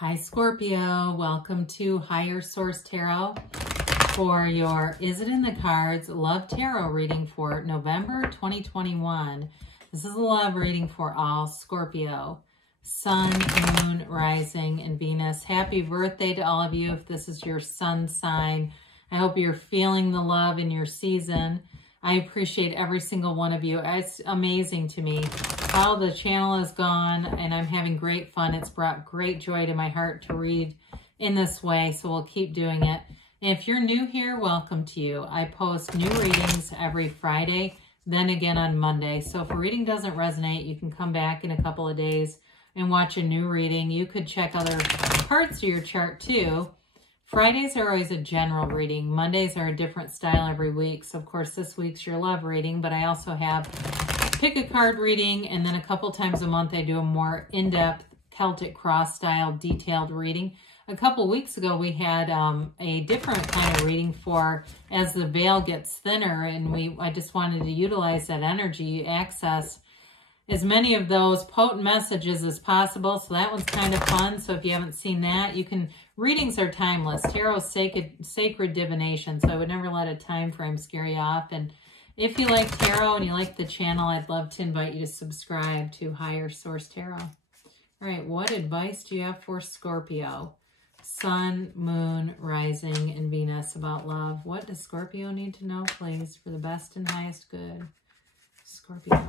Hi Scorpio, welcome to Higher Source Tarot for your Is It in the Cards Love Tarot reading for November 2021. This is a love reading for all Scorpio, Sun, Moon, Rising, and Venus. Happy birthday to all of you if this is your sun sign. I hope you're feeling the love in your season. I appreciate every single one of you. It's amazing to me how the channel has gone, and I'm having great fun. It's brought great joy to my heart to read in this way, so we'll keep doing it. And if you're new here, welcome to you. I post new readings every Friday, then again on Monday. So if a reading doesn't resonate, you can come back in a couple of days and watch a new reading. You could check other parts of your chart too. Fridays are always a general reading. Mondays are a different style every week. So, of course, this week's your love reading, but I also have pick a card reading, and then a couple times a month I do a more in-depth Celtic cross style detailed reading. A couple weeks ago, we had a different kind of reading for as the veil gets thinner, and I just wanted to utilize that energy, access as many of those potent messages as possible. So that one's kind of fun. So if you haven't seen that, you can, readings are timeless. Tarot is sacred divination. So I would never let a time frame scare you off. And if you like tarot and you like the channel, I'd love to invite you to subscribe to Higher Source Tarot. All right, what advice do you have for Scorpio? Sun, Moon, Rising, and Venus about love. What does Scorpio need to know, please, for the best and highest good? Scorpio.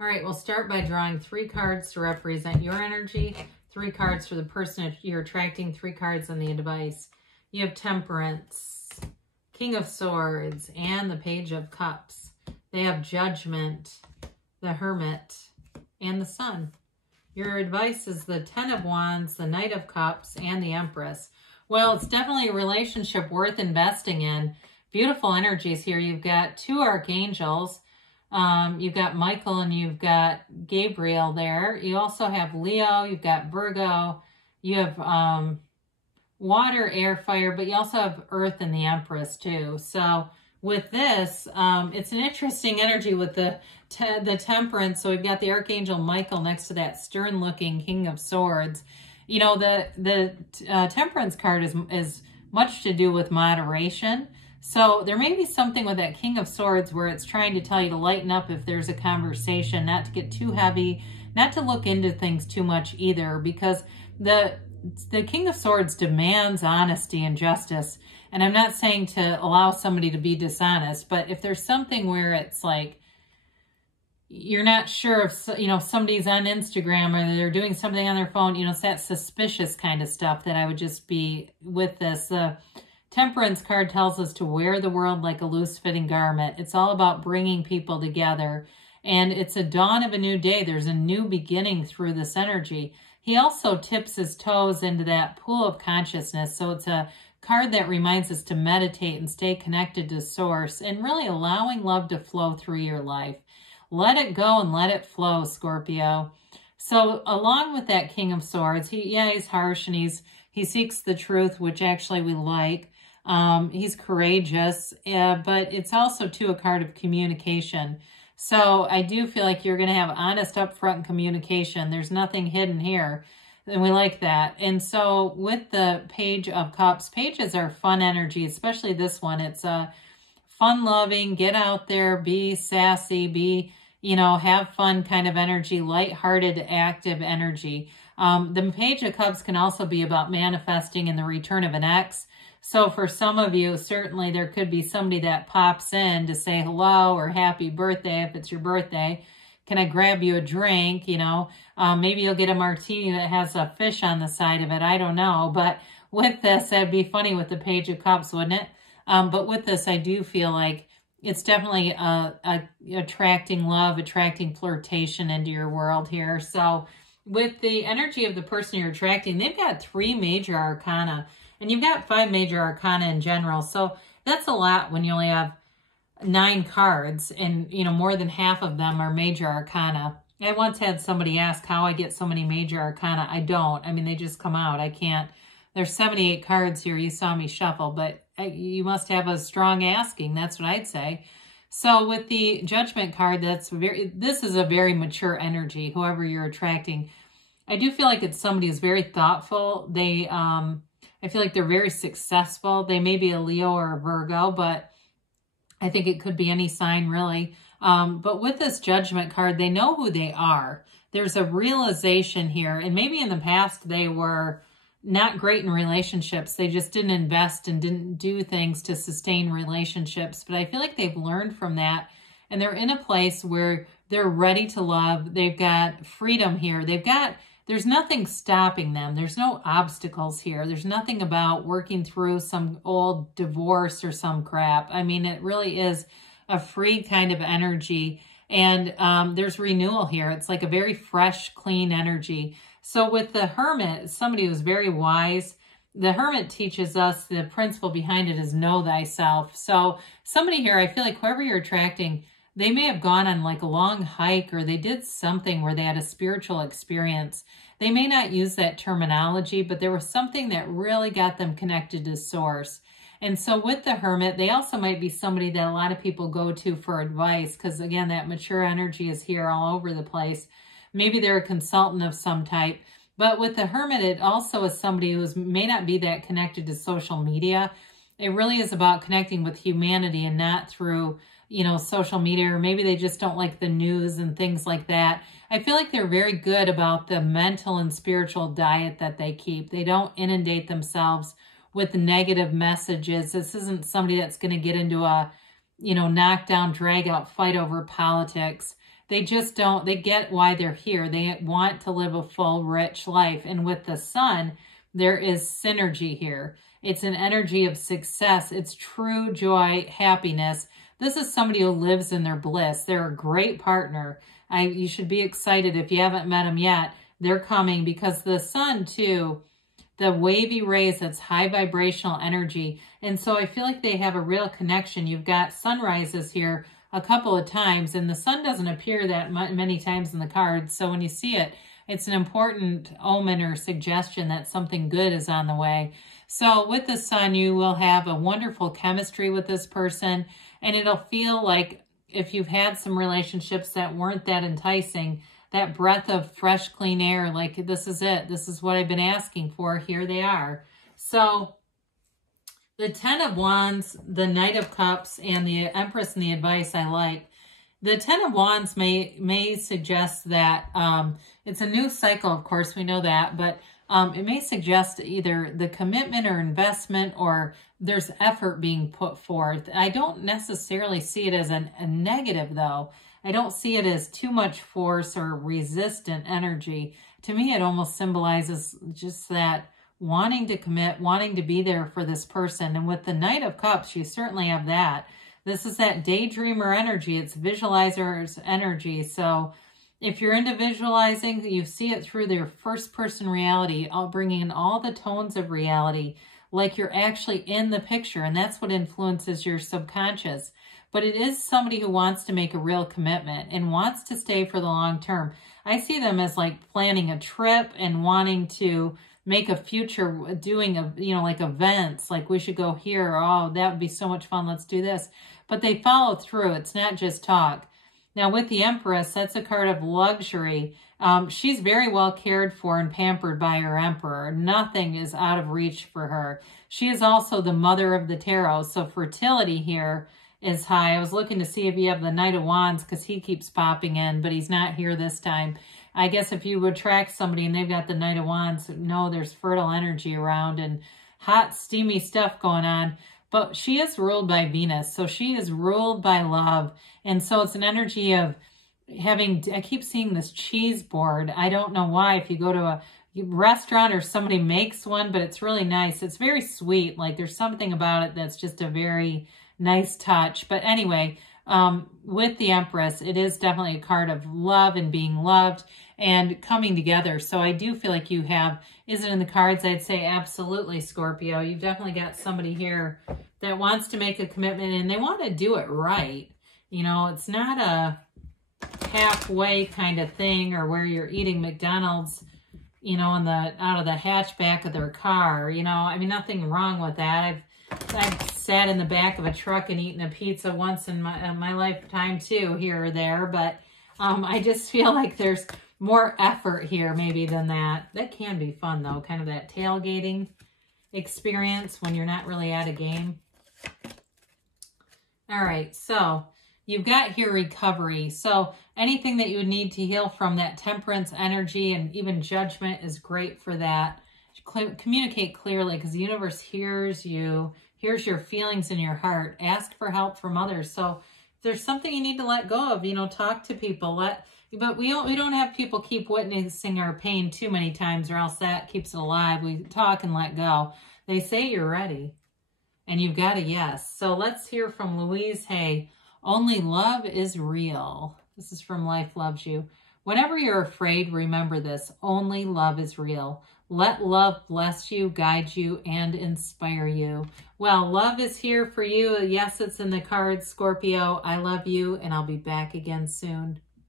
All right, we'll start by drawing 3 cards to represent your energy, 3 cards for the person you're attracting, 3 cards on the advice. You have Temperance, King of Swords, and the Page of Cups. They have Judgment, the Hermit, and the Sun. Your advice is the 10 of Wands, the Knight of Cups, and the Empress. Well, it's definitely a relationship worth investing in. Beautiful energies here. You've got 2 archangels. You've got Michael and you've got Gabriel there. You also have Leo, you've got Virgo, you have water, air, fire, but you also have Earth and the Empress too. So with this, it's an interesting energy with the Temperance. So we've got the Archangel Michael next to that stern-looking King of Swords. You know, the Temperance card is much to do with moderation. So there may be something with that King of Swords where it's trying to tell you to lighten up if there's a conversation, not to get too heavy, not to look into things too much either, because the King of Swords demands honesty and justice. And I'm not saying to allow somebody to be dishonest, but if there's something where it's like, you're not sure if, you know, somebody's on Instagram or they're doing something on their phone, you know, it's that suspicious kind of stuff that I would just be with this. Temperance card tells us to wear the world like a loose-fitting garment. It's all about bringing people together. And it's a dawn of a new day. There's a new beginning through this energy. He also tips his toes into that pool of consciousness. So it's a card that reminds us to meditate and stay connected to Source and really allowing love to flow through your life. Let it go and let it flow, Scorpio. So along with that King of Swords, he's harsh and he seeks the truth, which actually we like. He's courageous, but it's also too a card of communication. So I do feel like you're going to have honest upfront communication. There's nothing hidden here, and we like that. And so with the Page of Cups, pages are fun energy, especially this one. It's fun-loving, get out there, be sassy, be, you know, have fun kind of energy, lighthearted, active energy. The Page of Cups can also be about manifesting in the return of an ex. So for some of you, certainly there could be somebody that pops in to say hello or happy birthday if it's your birthday. Can I grab you a drink? You know, maybe you'll get a martini that has a fish on the side of it. I don't know. But with this, that'd be funny with the Page of Cups, wouldn't it? But with this, I do feel like it's definitely attracting love, attracting flirtation into your world here. So with the energy of the person you're attracting, they've got 3 major arcana. And you've got 5 major arcana in general. So that's a lot when you only have 9 cards and, you know, more than half of them are major arcana. I once had somebody ask how I get so many major arcana. I don't. I mean, they just come out. I can't. There's 78 cards here. You saw me shuffle, but you must have a strong asking. That's what I'd say. So with the Judgment card, this is a very mature energy, whoever you're attracting. I do feel like it's somebody who's very thoughtful. They, I feel like they're very successful. They may be a Leo or a Virgo, but I think it could be any sign really. But with this Judgment card, they know who they are. There's a realization here, and maybe in the past they were not great in relationships. They just didn't invest and didn't do things to sustain relationships. But I feel like they've learned from that, and they're in a place where they're ready to love. They've got freedom here. There's nothing stopping them. There's no obstacles here. There's nothing about working through some old divorce or some crap. I mean, it really is a free kind of energy. And there's renewal here. It's like a very fresh, clean energy. So with the Hermit, somebody who's very wise. The Hermit teaches us the principle behind it is know thyself. So somebody here, I feel like whoever you're attracting, they may have gone on like a long hike, or they did something where they had a spiritual experience. They may not use that terminology, but there was something that really got them connected to source. And so with the Hermit, they also might be somebody that a lot of people go to for advice, because again, that mature energy is here all over the place. Maybe they're a consultant of some type. But with the Hermit, it also is somebody who may not be that connected to social media. It really is about connecting with humanity and not through, you know, social media, or maybe they just don't like the news and things like that. I feel like they're very good about the mental and spiritual diet that they keep. They don't inundate themselves with negative messages. This isn't somebody that's going to get into a, you know, knockdown, drag out fight over politics. They just don't, they get why they're here. They want to live a full, rich life. And with the Sun, there is synergy here. It's an energy of success. It's true joy, happiness. This is somebody who lives in their bliss. They're a great partner. You should be excited if you haven't met them yet. They're coming, because the Sun too, the wavy rays, that's high vibrational energy. And so I feel like they have a real connection. You've got sunrises here a couple of times, and the sun doesn't appear that many times in the cards. So when you see it, it's an important omen or suggestion that something good is on the way. So with the Sun, you will have a wonderful chemistry with this person, and it'll feel like if you've had some relationships that weren't that enticing, that breath of fresh, clean air, like this is it. This is what I've been asking for. Here they are. So the 10 of Wands, the Knight of Cups, and the Empress and the advice I like. The 10 of Wands may suggest that it's a new cycle, of course, we know that, but it may suggest either the commitment or investment, or there's effort being put forth. I don't necessarily see it as a negative, though. I don't see it as too much force or resistant energy. To me, it almost symbolizes just that wanting to commit, wanting to be there for this person. And with the Knight of Cups, you certainly have that. This is that daydreamer energy. It's visualizer's energy. So if you're into visualizing, you see it through their first-person reality, bringing in all the tones of reality, like you're actually in the picture. And that's what influences your subconscious. But it is somebody who wants to make a real commitment and wants to stay for the long term. I see them as like planning a trip and wanting to make a future, doing a, you know, like events, like we should go here. Oh, that would be so much fun. Let's do this. But they follow through. It's not just talk. Now with the Empress, that's a card of luxury. She's very well cared for and pampered by her Emperor. Nothing is out of reach for her. She is also the mother of the tarot. So fertility here is high. I was looking to see if you have the Knight of Wands, because he keeps popping in, but he's not here this time. I guess if you attract somebody and they've got the Knight of Wands, no, there's fertile energy around and hot, steamy stuff going on. But she is ruled by Venus, so she is ruled by love. And so it's an energy of having, I keep seeing this cheese board. I don't know why. If you go to a restaurant or somebody makes one, but it's really nice. It's very sweet. Like there's something about it that's just a very nice touch. But anyway, with the Empress, it is definitely a card of love and being loved and coming together. So I do feel like you have, is it in the cards? I'd say absolutely, Scorpio. You've definitely got somebody here that wants to make a commitment and they want to do it right. You know, it's not a halfway kind of thing, or where you're eating McDonald's, you know, out of the hatchback of their car. You know, I mean, nothing wrong with that. I've sat in the back of a truck and eaten a pizza once in my lifetime too, here or there. But I just feel like there's more effort here maybe than that. That can be fun though, kind of that tailgating experience when you're not really at a game. All right, so you've got here recovery. So anything that you would need to heal from, that temperance energy and even judgment is great for that. Communicate clearly, because the universe hears you, hears your feelings in your heart. Ask for help from others. So if there's something you need to let go of, you know, talk to people. But we don't have people keep witnessing our pain too many times, or else that keeps it alive. We talk and let go. They say you're ready, and you've got a yes. So let's hear from Louise Hay. Only love is real. This is from Life Loves You. Whenever you're afraid, remember this. Only love is real. Let love bless you, guide you, and inspire you. Well, love is here for you. Yes, it's in the cards, Scorpio. I love you, and I'll be back again soon.